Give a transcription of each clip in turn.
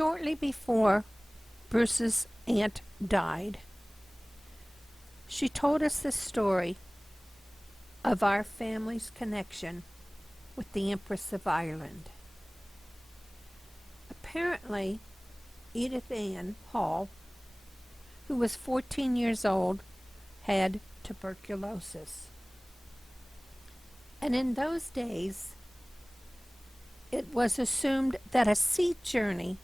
Shortly before Bruce's aunt died, she told us the story of our family's connection with the Empress of Ireland. Apparently, Edith Ann Hall, who was 14 years old, had tuberculosis. And in those days, it was assumed that a sea journey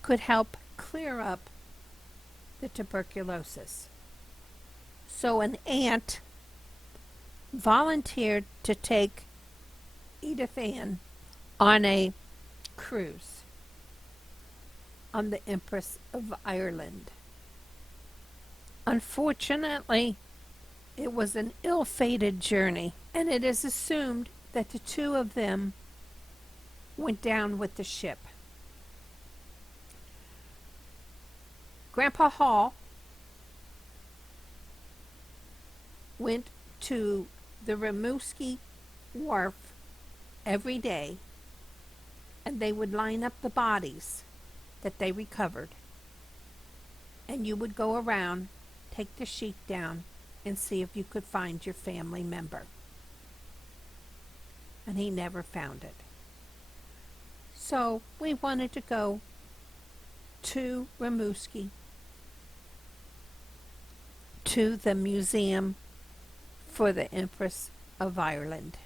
could help clear up the tuberculosis. So an aunt volunteered to take Edith Ann on a cruise on the Empress of Ireland. Unfortunately, it was an ill-fated journey, and it is assumed that the two of them went down with the ship. Grandpa Hall went to the Rimouski wharf every day, and they would line up the bodies that they recovered. And you would go around, take the sheet down, and see if you could find your family member. And he never found it. So we wanted to go to Rimouski, to the museum for the Empress of Ireland.